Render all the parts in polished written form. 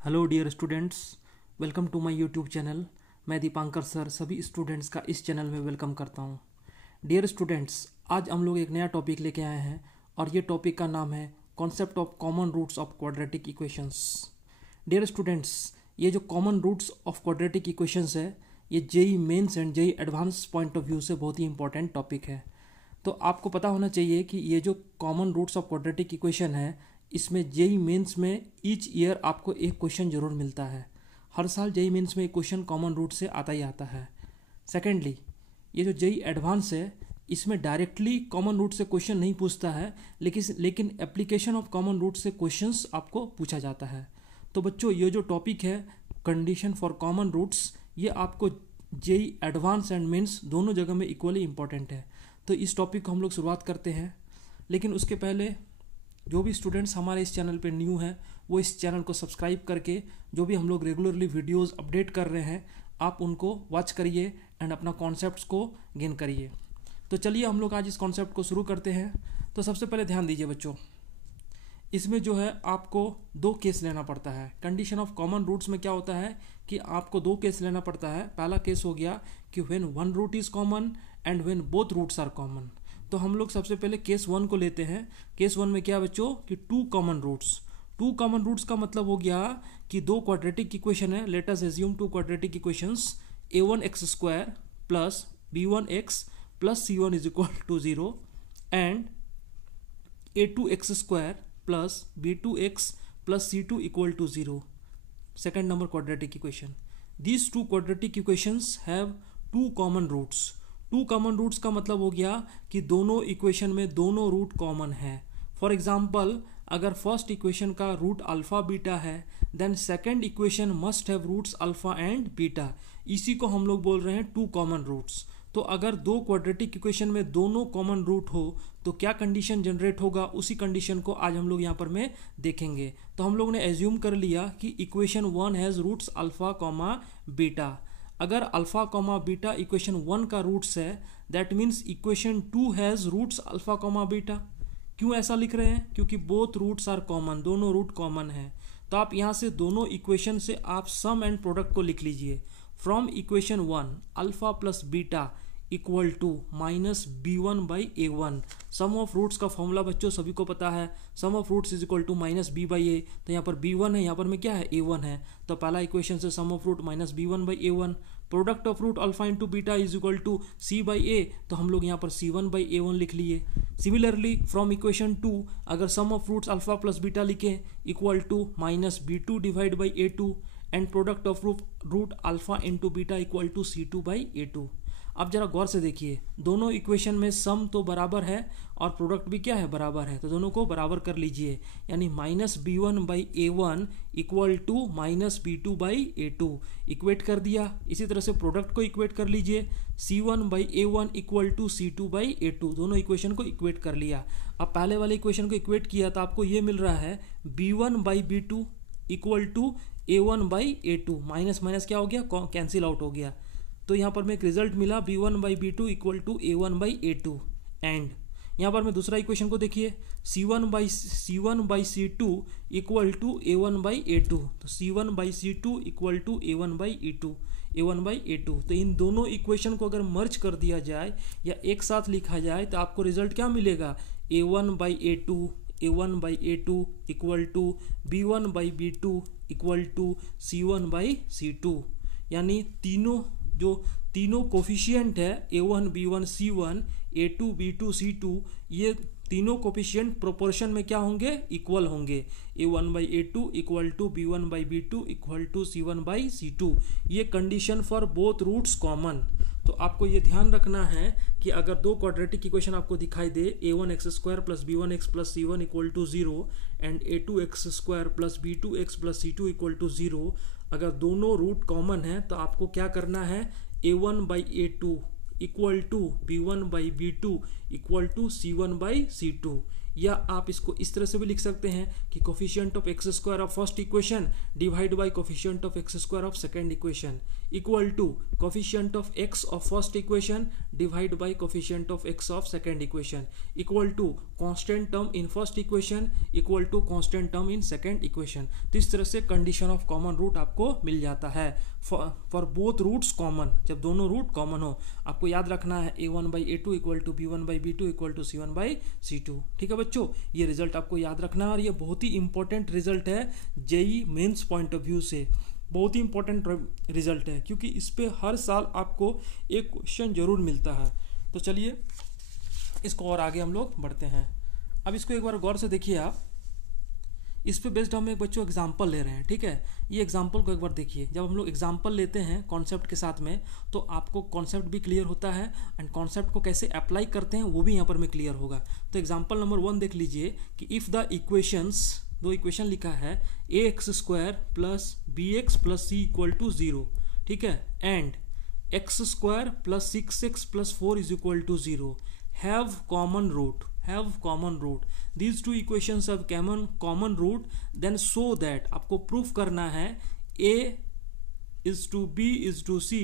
Hello dear students, welcome to my YouTube channel. मैं Dipankar sir सभी students का इस चैनल में वेलकम करता हूं। डियर स्टूडेंट्स, आज हम लोग एक नया टॉपिक लेके आए हैं और ये टॉपिक का नाम है concept of common roots of quadratic equations. Dear students, ये जो common roots of quadratic equations है ये JEE Mains and JEE Advance point of view से बहुत ही इंपॉर्टेंट टॉपिक है। तो आपको पता होना चाहिए कि ये जो common roots of quadratic equation है इसमें जेई मेंस में ईच ईयर आपको एक क्वेश्चन जरूर मिलता है। हर साल जेई मेंस में एक क्वेश्चन कॉमन रूट से आता ही आता है। सेकेंडली, ये जो जेई एडवांस है इसमें डायरेक्टली कॉमन रूट से क्वेश्चन नहीं पूछता है, लेकिन एप्लीकेशन ऑफ कॉमन रूट से क्वेश्चंस आपको पूछा जाता है। तो बच्चों, ये जो टॉपिक है कंडीशन फॉर कॉमन रूट्स, ये आपको जेई एडवांस एंड मेंस दोनों जगह में इक्वली इंपॉर्टेंट है। तो इस टॉपिक को हम लोग शुरुआत करते हैं, लेकिन उसके पहले जो भी स्टूडेंट्स हमारे इस चैनल पे न्यू हैं वो इस चैनल को सब्सक्राइब करके जो भी हम लोग रेगुलरली वीडियोस अपडेट कर रहे हैं आप उनको वॉच करिए एंड अपना कॉन्सेप्ट्स को गेन करिए। तो चलिए हम लोग आज इस कॉन्सेप्ट को शुरू करते हैं। तो सबसे पहले ध्यान दीजिए बच्चों, इसमें जो है आपको दो केस लेना पड़ता है। कंडीशन ऑफ कॉमन रूट्स में क्या होता है कि आपको दो केस लेना पड़ता है। पहला केस हो गया कि when one root is common and when both roots are common. तो हम लोग सबसे पहले केस वन को लेते हैं। केस वन में क्या बच्चों कि two common roots. Two common roots का मतलब हो गया कि दो क्वाड्रेटिक इक्वेशन है। Let us assume two quadratic equations a1x² plus b1x plus c1 is equal to 0 and a2x² plus b2x plus c2 equal to 0। Second number quadratic equation. These two quadratic equations have two common roots. Two common roots का मतलब हो गया कि दोनों equation में दोनों root common है। For example, अगर फर्स्ट इक्वेशन का रूट अल्फा बीटा है then second equation must have roots alpha and beta. इसी को हम लोग बोल रहे हैं टू कॉमन रूट्स। तो अगर दो क्वाड्रेटिक इक्वेशन में दोनों कॉमन रूट हो तो क्या कंडीशन जनरेट होगा, उसी कंडीशन को आज हम लोग यहाँ पर में देखेंगे। तो हम लोग ने एज्यूम कर लिया कि equation one has roots alpha comma beta. अगर alpha comma beta equation one का रूट्स है that means equation two has roots alpha comma beta. क्यों ऐसा लिख रहे हैं? क्योंकि बोथ रूट्स आर कॉमन, दोनों रूट कॉमन है। तो आप यहाँ से दोनों इक्वेशन से आप सम एंड प्रोडक्ट को लिख लीजिए। From equation one alpha plus beta equal to minus b1 by a1। Sum of roots का फॉर्मूला बच्चों सभी को पता है, sum of roots is equal to minus b by a। तो यहाँ पर b1 है, यहाँ पर में क्या है a1 है। तो पहला इक्वेशन से sum of root minus b1 by a1। Product of root alpha into beta is equal to c by a। तो हम लोग यहाँ पर c1 बाई a1 लिख लिए। सिमिलरली फ्रॉम इक्वेशन टू अगर sum of roots alpha plus beta लिखें equal to minus b2 divide by a2 and product of root alpha into beta equal to c2 by a2। अब जरा गौर से देखिए, दोनों equation में सम तो बराबर है और प्रोडक्ट भी क्या है, बराबर है। तो दोनों को बराबर कर लीजिए, यानी minus b1 by a1 equal to minus b2 by a2 equate कर दिया। इसी तरह से प्रोडक्ट को इक्वेट कर लीजिए, c1 by a1 equal to c2 by a2। दोनों इक्वेशन को इक्वेट कर लिया। अब पहले वाले इक्वेशन को इक्वेट किया तो आपको ये मिल रहा है b1 by b2 equal to a1 by a2। Minus minus क्या हो गया, कैंसिल आउट हो गया। तो यहाँ पर मैं एक रिजल्ट मिला b1 by b2 equal to a1 by a2। And यहाँ पर मैं दूसरा इक्वेशन को देखिए, c1 by c2 equal to a1 by a2। तो c1 by c2 equal to a1 by a2। तो इन दोनों इक्वेशन को अगर मर्ज कर दिया जाए या एक साथ लिखा जाए तो आपको रिजल्ट क्या मिलेगा, a1 by a2 equal to b1 by b2 equal to c1 by c2। यानी तीनों कोफिशिएंट है a1 b1 c1 a2 b2 c2, ये तीनों कोफिशिएंट प्रोपोर्शन में क्या होंगे, इक्वल होंगे। a1 by a2 equal to b1 by b2 equal to c1 by c2। ये condition for both roots common. तो आपको ये ध्यान रखना है कि अगर दो क्वाड्रेटिक इक्वेशन आपको दिखाई दे a1x² plus b1x plus c1 equal to 0 and a2x² plus b2x plus c2 equal to 0, अगर दोनों रूट कॉमन है तो आपको क्या करना है, a1 by a2 equal to b1 by b2 equal to c1 by c2। या आप इसको इस तरह से भी लिख सकते हैं कि coefficient of x square of first equation divide by coefficient of x square of second equation equal to coefficient of x of first equation divide by coefficient of x of second equation equal to constant term in first equation equal to constant term in second equation. तो इस तरह से condition of common root आपको मिल जाता है for both roots common. जब दोनों root common हो आपको याद रखना है a1/a2 equal to b1/b2 equal to c1/c2। ठीक है बच्चों, ये रिजल्ट आपको याद रखना है और ये बहुत ही इंपॉर्टेंट रिजल्ट है JEE Mains point of view से। बहुत ही इंपॉर्टेंट रिजल्ट है क्योंकि इस पे हर साल आपको एक क्वेश्चन जरूर मिलता है। तो चलिए इसको और आगे हम लोग बढ़ते हैं। अब इसको एक बार गौर से देखिए आप, इस पे बेस्ड हम एक बच्चों एग्जाम्पल ले रहे हैं। ठीक है, ये एग्जाम्पल को एक बार देखिए। जब हम लोग एग्जाम्पल लेते हैं कॉन्सेप्ट के साथ में तो आपको कॉन्सेप्ट भी क्लियर होता है एंड कॉन्सेप्ट को कैसे अप्लाई करते हैं वो भी यहाँ पर में क्लियर होगा। तो एग्जाम्पल नंबर 1 देख लीजिए कि इफ़ द इक्वेशंस, दो इक्वेशन लिखा है ax² plus bx plus c equal to 0, ठीक है, and x² plus 6x plus 4 is equal to 0 have common root these two equations have common root, then so that आपको proof करना है a is to b is to c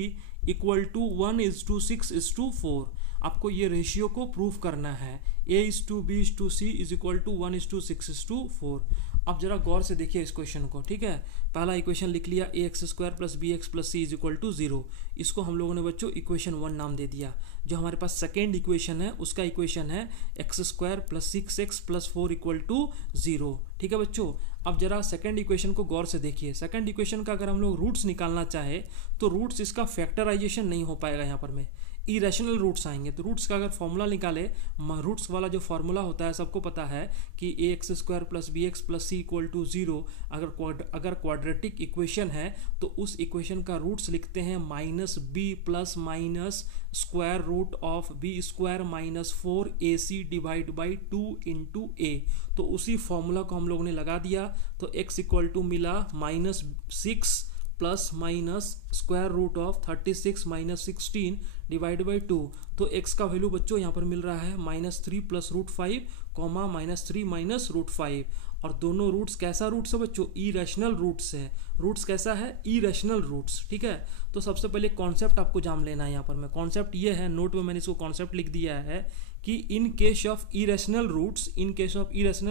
equal to 1 is to 6 is to 4। आपको ये ratio को proof करना है a is to b is to c is equal to 1 is to 6 is to 4। अब जरा गौर से देखिए इस क्वेश्चन को। ठीक है, पहला इक्वेशन लिख लिया ax² plus bx plus c is equal to 0। इसको हम लोगों ने बच्चों इक्वेशन 1 नाम दे दिया। जो हमारे पास सेकेंड इक्वेशन है उसका इक्वेशन है x² plus 6x plus 4 equal to 0। ठीक है बच्चों, अब जरा सेकेंड इक्वेशन को गौर से देखिए। सेकेंड इक्वेशन का अगर हम लोग रूट्स निकालना चाहे तो रूट्स इसका फैक्टराइजेशन नहीं हो पाएगा, यहाँ पर में इरेशनल रूट्स आएंगे। तो रूट्स का अगर फॉर्मूला निकाले, रूट्स वाला जो फॉर्मूला होता है सबको पता है कि ax² plus bx plus c equal to 0। अगर क्वाड्रेटिक इक्वेशन है तो उस इक्वेशन का रूट्स लिखते हैं -b plus minus square root of b² minus 4ac divide by 2 into a। तो उसी फॉर्मूला को हम लोगों ने लगा दिया तो x इक्वल टू मिला -6 plus minus square root of 36 minus 16 divide by 2। तो x का वैल्यू बच्चों यहाँ पर मिल रहा है -3 प्लस √5 कॉमा -3 माइनस √5। और दोनों रूट्स कैसा रूट्स है बच्चों? इरेशनल रूट्स है। रूट्स कैसा है? Irrational roots. ठीक है, तो सबसे पहले कॉन्सेप्ट आपको जान लेना है। यहाँ पर मैं कॉन्सेप्ट ये है, नोट में मैंने इसको कॉन्सेप्ट लिख दिया है कि in case of irrational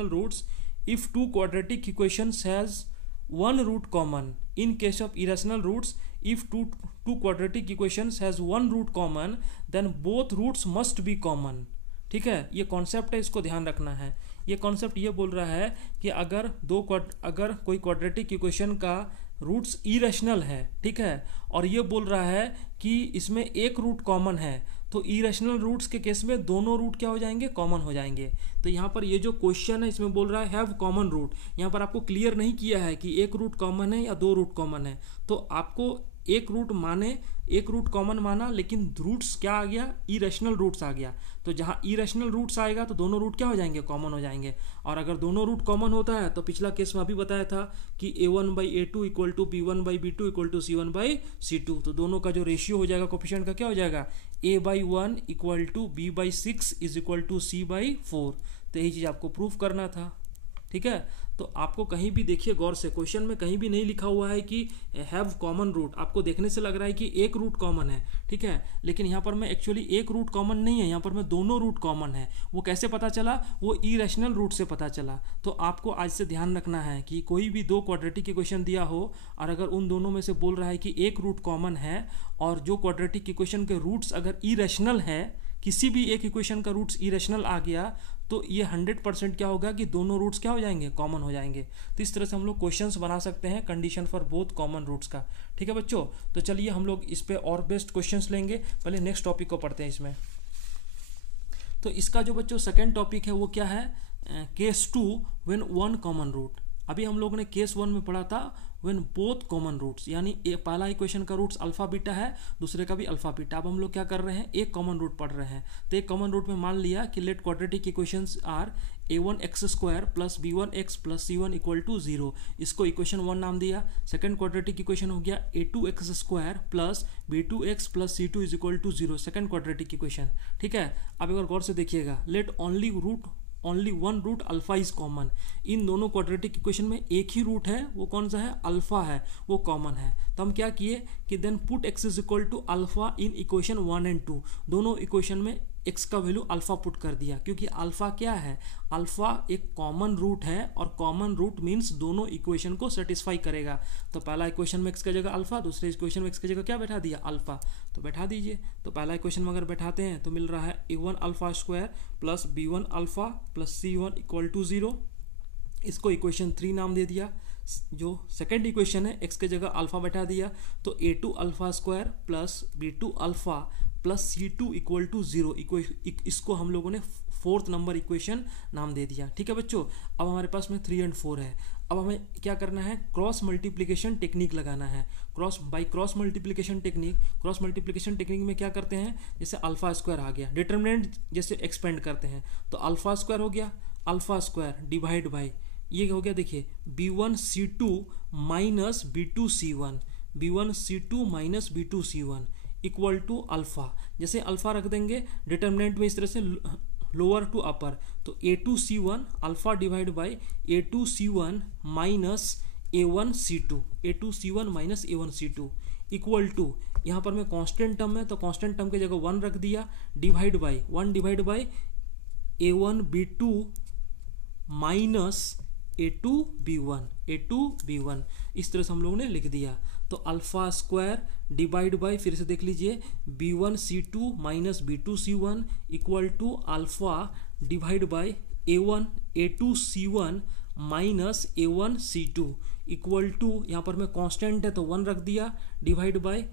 roots if two quadratic equations has one root common. In case of irrational roots, if two quadratic equations has one root common, then both roots must be common. ठीक है, ये concept है, इसको ध्यान रखना है। ये concept ये बोल रहा है कि अगर कोई क्वाड्रेटिक इक्वेशन का रूट्स इरेशनल है, ठीक है, और ये बोल रहा है कि इसमें एक रूट कॉमन है, तो इरेशनल रूट्स के केस में दोनों रूट क्या हो जाएंगे? कॉमन हो जाएंगे। तो यहाँ पर ये जो क्वेश्चन है इसमें बोल रहा है हैव कॉमन रूट। यहाँ पर आपको क्लियर नहीं किया है कि एक रूट कॉमन है या दो रूट कॉमन है। तो आपको एक रूट कॉमन माना, लेकिन रूट्स क्या आ गया? इरेशनल रूट्स आ गया। तो जहाँ इरेशनल रूट्स आएगा तो दोनों रूट क्या हो जाएंगे? कॉमन हो जाएंगे। और अगर दोनों रूट कॉमन होता है तो पिछला केस में अभी बताया था कि a1/a2 equal to b1/b2 equal to c1/c2। तो दोनों का जो रेशियो हो जाएगा कोफिशिएंट का क्या हो जाएगा? a/1 equal to b/6 is equal to c/4। तो यही चीज़ आपको प्रूफ करना था। ठीक है, तो आपको कहीं भी देखिए गौर से, क्वेश्चन में कहीं भी नहीं लिखा हुआ है कि हैव कॉमन रूट। आपको देखने से लग रहा है कि एक रूट कॉमन है, ठीक है, लेकिन यहाँ पर में एक्चुअली एक रूट कॉमन नहीं है, यहाँ पर में दोनों रूट कॉमन है। वो कैसे पता चला? वो इरेशनल रूट से पता चला। तो आपको आज से ध्यान रखना है कि कोई भी दो क्वाड्रेटिक इक्वेशन दिया हो और अगर उन दोनों में से बोल रहा है कि एक रूट कॉमन है और जो क्वाड्रेटिक इक्वेशन के रूट्स अगर इरेशनल है, किसी भी एक इक्वेशन का रूट्स इरेशनल आ गया तो ये 100% क्या होगा कि दोनों रूट्स क्या हो जाएंगे? कॉमन हो जाएंगे। तो इस तरह से हम लोग क्वेश्चंस बना सकते हैं condition for both common roots का। ठीक है बच्चों, तो चलिए हम लोग इस पे और बेस्ट क्वेश्चंस लेंगे। पहले नेक्स्ट टॉपिक को पढ़ते हैं इसमें। तो इसका जो बच्चों सेकेंड टॉपिक है वो क्या है? Case 2 when one common root. अभी हम लोगों ने केस 1 में पढ़ा था व्हेन बोथ कॉमन रूट्स, यानी पहला इक्वेशन का रूट्स अल्फा बीटा है, दूसरे का भी अल्फा बीटा। अब हम लोग क्या कर रहे हैं? एक कॉमन रूट पढ़ रहे हैं। तो एक कॉमन रूट में मान लिया कि let quadratic equations are a1x² plus b1x plus c1 equal to 0। इसको इक्वेशन 1 नाम दिया। सेकंड क्वाड्रेटिक इक्वेशन हो गया a2x² plus b2x plus c2 is equal to 0, second quadratic equation. ठीक है, अब एक बार गौर से देखिएगा, let only one root alpha is common. इन दोनों क्वाड्रेटिक इक्वेशन में एक ही रूट है, वो कौन सा है, अल्फा है, वो कॉमन है। तो हम क्या किए कि then put x is equal to alpha in equation 1 and 2, दोनों इक्वेशन में एक्स का वैल्यू अल्फा पुट कर दिया, क्योंकि अल्फा क्या है, अल्फा एक कॉमन रूट है और कॉमन रूट मीन्स दोनों इक्वेशन को सेटिस्फाई करेगा। तो पहला इक्वेशन में एक्स की जगह अल्फा, दूसरे इक्वेशन में एक्स की जगह क्या बैठा दिया, अल्फा, तो बैठा दीजिए। तो पहला इक्वेशन में अगर बैठाते हैं तो मिल रहा है a1 alpha square plus b1 alpha plus c1 equal to 0। इसको इक्वेशन 3 नाम दे दिया। जो सेकेंड इक्वेशन है एक्स की जगह अल्फा बैठा दिया, तो a2 alpha square plus b2 alpha plus c2 equal to 0, इसको हम लोगों ने फोर्थ नंबर इक्वेशन नाम दे दिया। ठीक है बच्चों, अब हमारे पास में 3 और 4 है। अब हमें क्या करना है, क्रॉस मल्टीप्लिकेशन टेक्निक लगाना है। क्रॉस मल्टीप्लिकेशन टेक्निक में क्या करते हैं, जैसे अल्फा स्क्वायर आ गया, डिटर्मिनेंट जैसे एक्सपेंड करते हैं, तो अल्फा स्क्वायर हो गया, अल्फा स्क्वायर डिवाइड बाई ये हो गया, देखिए b1c2 minus b2c1, b1c2 minus b2c1 equal to alpha. जैसे अल्फा रख देंगे डिटर्मिनेंट में इस तरह से लोअर टू अपर, तो a2c1 alpha divide by a2c1 minus a1c2, a2c1 minus a1c2 equal to, यहाँ पर मैं कांस्टेंट टर्म है तो कांस्टेंट टर्म की जगह 1 रख दिया, divide by 1 divide by a1b2 minus a2b1 इस तरह से हम लोगों ने लिख दिया। तो अल्फा स्क्वायर डिवाइड बाई, फिर से देख लीजिए, b1c2 minus b2c1 equal to alpha divide by a2c1 minus a1c2 equal to, यहाँ पर मैं कांस्टेंट है तो 1 रख दिया, divide by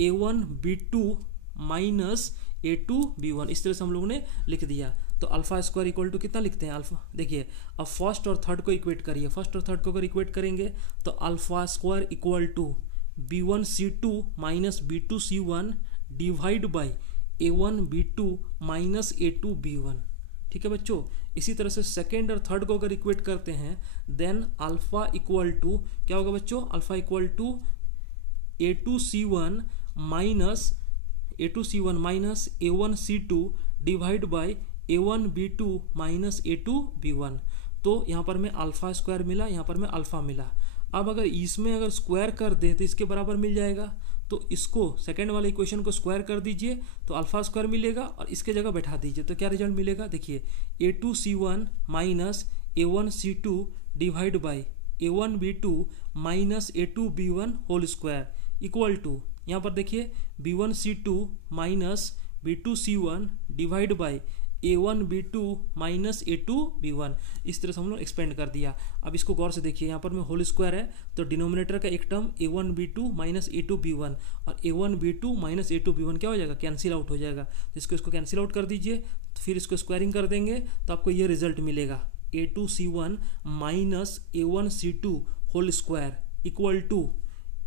a1b2 minus a2b1 इस तरह से हम लोगों ने लिख दिया। तो अल्फा स्क्वायर इक्वल टू कितना लिखते हैं, अल्फा, देखिए अब फर्स्ट और थर्ड को इक्वेट करिए, फर्स्ट और थर्ड को अगर इक्वेट करेंगे तो alpha square equal to b1c2 minus b2c1 divide by a1b2 minus a2b1। ठीक है बच्चों, इसी तरह से सेकेंड और थर्ड को अगर इक्वेट करते हैं देन अल्फा इक्वल टू क्या होगा बच्चों, alpha equal to a2c1 minus a1c2 divide by a1b2 minus a2b1। तो यहाँ पर में अल्फा स्क्वायर मिला, यहाँ पर में अल्फा मिला। अब अगर इसमें अगर स्क्वायर कर दे तो इसके बराबर मिल जाएगा, तो इसको सेकेंड वाले इक्वेशन को स्क्वायर कर दीजिए तो अल्फा स्क्वायर मिलेगा और इसके जगह बैठा दीजिए, तो क्या रिजल्ट मिलेगा, देखिए a2c1 minus a1c2 divide by a1b2 minus a2b1 whole square equal to, यहाँ पर देखिए b1c2 minus b2c1 divide by a1b2 minus a2b1 इस तरह से हम लोग एक्सपेंड कर दिया। अब इसको गौर से देखिए, यहाँ पर में होल स्क्वायर है तो डिनोमिनेटर का एक टर्म a1b2 माइनस a2b1 और a1b2 माइनस a2b1 क्या हो जाएगा, कैंसिल आउट हो जाएगा। तो इसको कैंसिल आउट कर दीजिए, तो फिर इसको स्क्वायरिंग कर देंगे तो आपको ये रिजल्ट मिलेगा, a2c1 minus a1c2 whole square equal to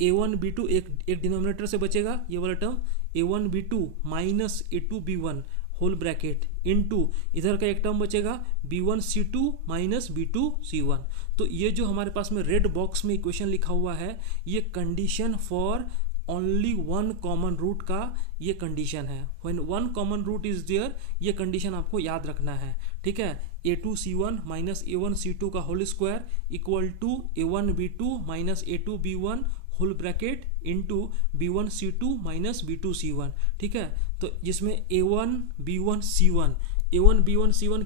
a1b2, एक डिनोमिनेटर से बचेगा ये वाला term, a1b2 minus a2b1 whole bracket into इधर का एक टर्म बचेगा b1c2 माइनस b2c1। तो ये जो हमारे पास में रेड बॉक्स में इक्वेशन लिखा हुआ है, ये condition for only one common root का ये कंडीशन है। When one common root is there, ये कंडीशन आपको याद रखना है। ठीक है, a2c1 माइनस a1c2 का whole square equal to a1b2 minus a2b1 whole bracket into b1c2 minus b2c1। ठीक है, तो जिसमें a1b1c1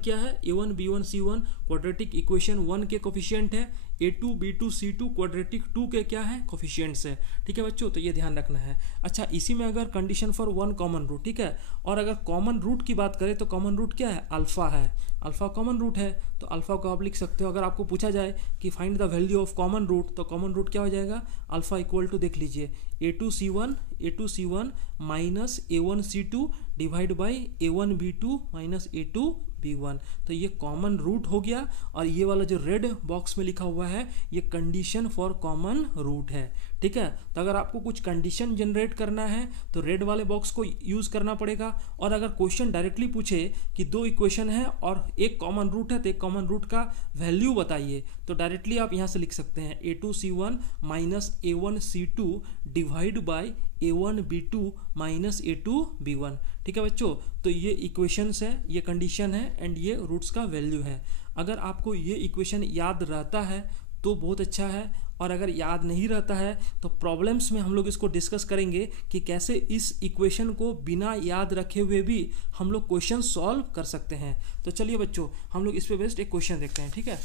क्या है, a1b1c1 क्वाड्रेटिक इक्वेशन 1 के कोफिशिएंट है, a2b2c2 क्वाड्रेटिक 2 के क्या है, कोफिशिएंट्स है। ठीक है बच्चों, तो ये ध्यान रखना है। अच्छा, इसी में अगर condition for one common root, ठीक है, और अगर कॉमन रूट की बात करें तो कॉमन रूट क्या है, अल्फा है, अल्फा कॉमन रूट है, तो अल्फा को आप लिख सकते हो। अगर आपको पूछा जाए कि find the value of common root, तो कॉमन रूट क्या हो जाएगा, अल्फा इक्वल टू देख लीजिए a2c1 minus a1c2 divide by a1b2 minus a2b1। तो ये कॉमन रूट हो गया, और ये वाला जो रेड बॉक्स में लिखा हुआ है ये कंडीशन फॉर कॉमन रूट है। ठीक है, तो अगर आपको कुछ कंडीशन जनरेट करना है तो रेड वाले बॉक्स को यूज करना पड़ेगा। और अगर क्वेश्चन डायरेक्टली पूछे कि दो इक्वेशन है और एक कॉमन रूट है तो एक कॉमन रूट का वैल्यू बताइए, तो डायरेक्टली आप यहाँ से लिख सकते हैं a2c1 minus a1c2 divide by a1b2 minus a2b1। ठीक है बच्चों। तो ये इक्वेशंस है, ये कंडीशन है एंड ये रूट्स का वैल्यू है। अगर आपको ये इक्वेशन याद रहता है तो बहुत अच्छा है, और अगर याद नहीं रहता है तो प्रॉब्लम्स में हम लोग इसको डिस्कस करेंगे कि कैसे इस इक्वेशन को बिना याद रखे हुए भी हम लोग क्वेश्चन सॉल्व कर सकते हैं। तो चलिए बच्चों हम लोग इस पे बेस्ड एक क्वेश्चन देखते हैं, ठीक है।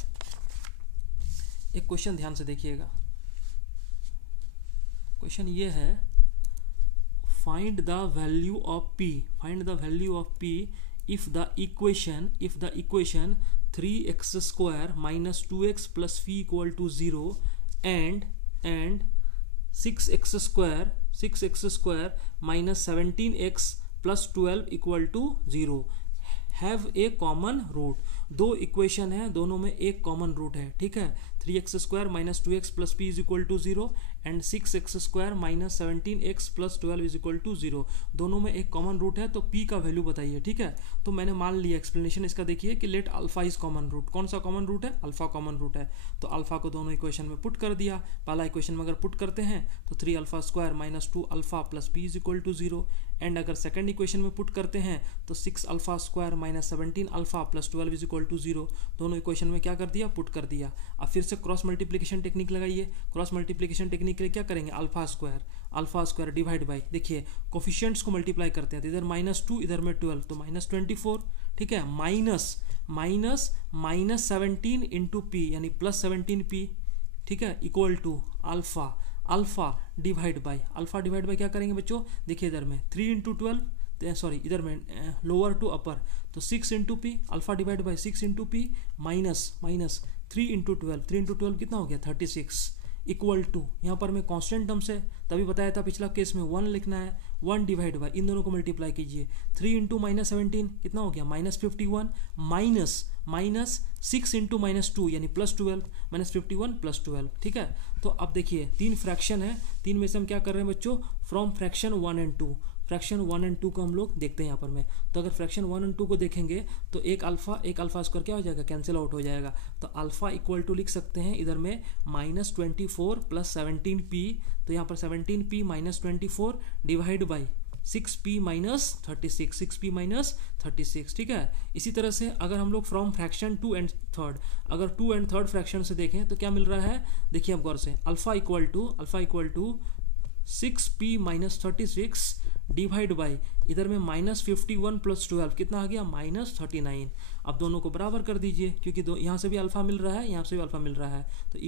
एक क्वेश्चन ध्यान से देखिएगा। क्वेश्चन ये है, find the value of p, find the value of p if the equation 3x square minus 2x plus p equal to 0 and 6x square minus 17x plus 12 equal to 0 have a common root. दो equation है, दोनों में एक common root है, ठीक है। 3x square minus 2x plus P is equal to 0 and 6x square minus 17x plus 12 is equal to 0। दोनों में एक कॉमन रूट है, तो p का वैल्यू बताइए, ठीक है। तो मैंने मान लिया, एक्सप्लेनेशन इसका देखिए कि let alpha is common root. कौन सा कॉमन रूट है? अल्फा कॉमन रूट है। तो अल्फा को दोनों इक्वेशन में पुट कर दिया। पहला इक्वेशन में अगर पुट करते हैं तो 3 alpha square minus 2 alpha plus P is equal to 0, and अगर सेकंड इक्वेशन में पुट करते हैं तो 6 alpha square minus 17 alpha plus 12 is equal to 0। दोनों इक्वेशन में क्या कर दिया? पुट कर दिया। अब फिर से क्रॉस मल्टीप्लिकेशन टेक्निक लगाइए। क्रॉस मल्टीप्लिकेशन टेक्निक के लिए क्या करेंगे? अल्फा स्क्वायर डिवाइड बाई, देखिए कोफिशिएंट्स को मल्टीप्लाई करते हैं, तो इधर -2 इधर में 12 तो -24, ठीक है। माइनस 17 इंटू पी यानी प्लस 17p, ठीक है, equal to alpha divide by क्या करेंगे बच्चों? देखिए इधर में 3 इंटू 12, सॉरी इधर में लोअर टू अपर, तो 6 into P, alpha divide by 6 into P minus 3 into 12 कितना हो गया? 36 इक्वल टू, यहाँ पर मैं कांस्टेंट टर्म से तभी बताया था पिछला केस में 1 लिखना है, 1 डिवाइड बाई इन दोनों को मल्टीप्लाई कीजिए। 3 इंटू माइनस 17 कितना हो गया? -51 माइनस 6 इंटू -2 यानी प्लस 12, -51 प्लस 12, ठीक है। तो अब देखिए 3 फ्रैक्शन है, 3 में से हम क्या कर रहे हैं बच्चों? From fraction 1 and 2, fraction 1 and 2 को हम लोग देखते हैं यहाँ पर में। तो अगर फ्रैक्शन 1 एंड 2 को देखेंगे तो एक अल्फा स्क्वायर क्या हो जाएगा? कैंसिल आउट हो जाएगा। तो अल्फा इक्वल टू लिख सकते हैं इधर में -24 प्लस 17p, तो यहाँ पर 17p minus 24 divide by 6p minus 36, ठीक है। इसी तरह से अगर हम लोग फ्रॉम फ्रैक्शन 2 एंड 3, अगर 2 एंड 3 फ्रैक्शन से देखें तो क्या मिल रहा है? देखिए अब गौर से, alpha equal to 6p minus 36 divide by इधर में -51 प्लस 12 कितना आ गया? -39। अब दोनों को बराबर कर दीजिए, क्योंकि यहाँ से भी अल्फा मिल रहा है, यहाँ से भी अल्फा मिल रहा है। तो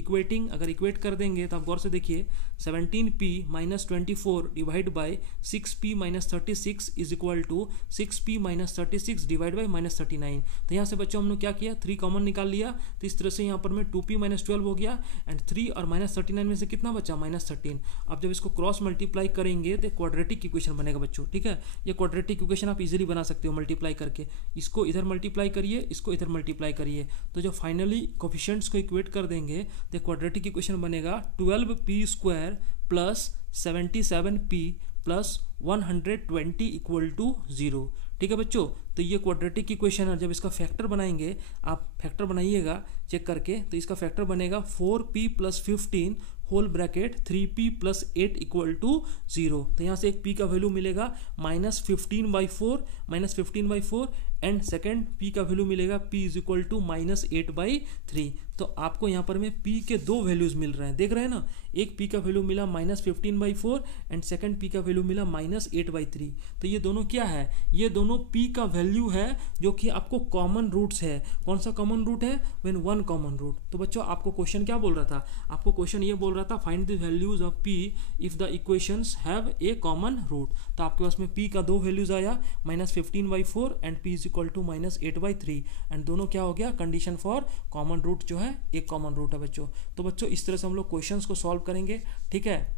अगर इक्वेट कर देंगे तो आप गौर से देखिए 17p minus 24 divide by 6p minus 36 is equal to 6p minus 36 divide by -39। तो यहाँ से बच्चों हमने क्या किया? 3 कॉमन निकाल लिया, तो इस तरह से यहाँ पर में 2p माइनस 12 हो गया, एंड 3 और -39 में से कितना बचा? -13। अब जब इसको क्रॉस मल्टीप्लाई करेंगे तो क्वाड्रेटिक इक्वेशन बनेगा बच्चों, ठीक है। ये क्वाड्रेटिक इक्वेशन आप इजीली बना सकते हो मल्टीप्लाई करके। इसको इधर मल्टीप्लाई करिए, इसको इधर मल्टीप्लाई करिए, तो जो फाइनली कोफिशिएंट्स को इक्वेट कर देंगे तो क्वाड्रेटिक इक्वेशन बनेगा 12p square plus 77p plus 120 equal to 0, ठीक है बच्चों। तो ये क्वाड्रेटिक इक्वेशन है। जब इसका फैक्टर बनाएंगे, आप फैक्टर बनाइएगा चेक करके, तो इसका फैक्टर बनेगा 4p plus 15 whole bracket 3p plus 8 equal to 0। तो यहाँ से एक p का वैल्यू मिलेगा -15/4 एंड सेकेंड p का वैल्यू मिलेगा p इज इक्वल टू -8/3। तो आपको यहाँ पर में p के 2 वैल्यूज मिल रहे हैं, देख रहे हैं ना। एक p का वैल्यू मिला -15/4 एंड सेकेंड p का वैल्यू मिला -8/3। तो ये दोनों क्या है? ये दोनों p का वैल्यू है जो कि आपको कॉमन रूट्स है। कौन सा कॉमन रूट है? When 1 common root. तो बच्चों आपको क्वेश्चन क्या बोल रहा था? आपको क्वेश्चन ये बोल रहा था find the values of p if the equations have a common root. तो आपके पास में p का 2 वैल्यूज आया, -15/4 and p is equal to -8/3, and दोनों क्या हो गया? कंडीशन फॉर कॉमन रूट जो है एक कॉमन रूट है बच्चों। तो बच्चों इस तरह से हम लोग क्वेश्चंस को सॉल्व करेंगे, ठीक है।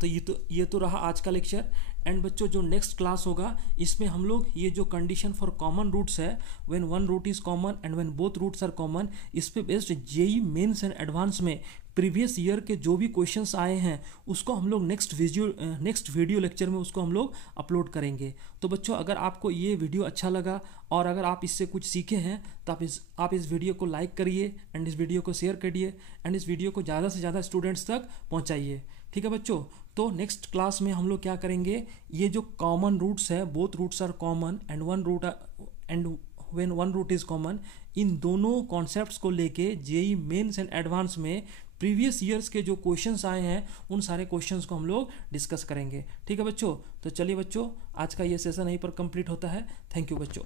तो ये तो रहा आज का लेक्चर। एंड बच्चों जो नेक्स्ट क्लास होगा इसमें हम लोग ये जो कंडीशन फॉर कॉमन रूट्स है, when 1 root is common and when both roots are common, इस पे based JEE mains and advance में प्रीवियस ईयर के जो भी क्वेश्चंस आए हैं उसको हम लोग नेक्स्ट वीडियो लेक्चर में उसको हम लोग अपलोड करेंगे। तो बच्चों अगर आपको ये वीडियो अच्छा लगा और अगर आप इससे कुछ सीखे हैं तो आप इस वीडियो को लाइक करिए एंड इस वीडियो को शेयर करिए एंड इस वीडियो को ज़्यादा से ज़्यादा स्टूडेंट्स तक पहुँचाइए, ठीक है बच्चों। तो नेक्स्ट क्लास में हम लोग क्या करेंगे, ये जो कॉमन रूट्स है, both roots are common and when one root is common, इन दोनों कॉन्सेप्ट्स को लेके जेई मेंस एंड एडवांस में प्रीवियस ईयर्स के जो क्वेश्चंस आए हैं उन सारे क्वेश्चंस को हम लोग डिस्कस करेंगे। ठीक है बच्चों, तो चलिए बच्चों, आज का ये सेशन यहीं पर कंप्लीट होता है। थैंक यू बच्चों।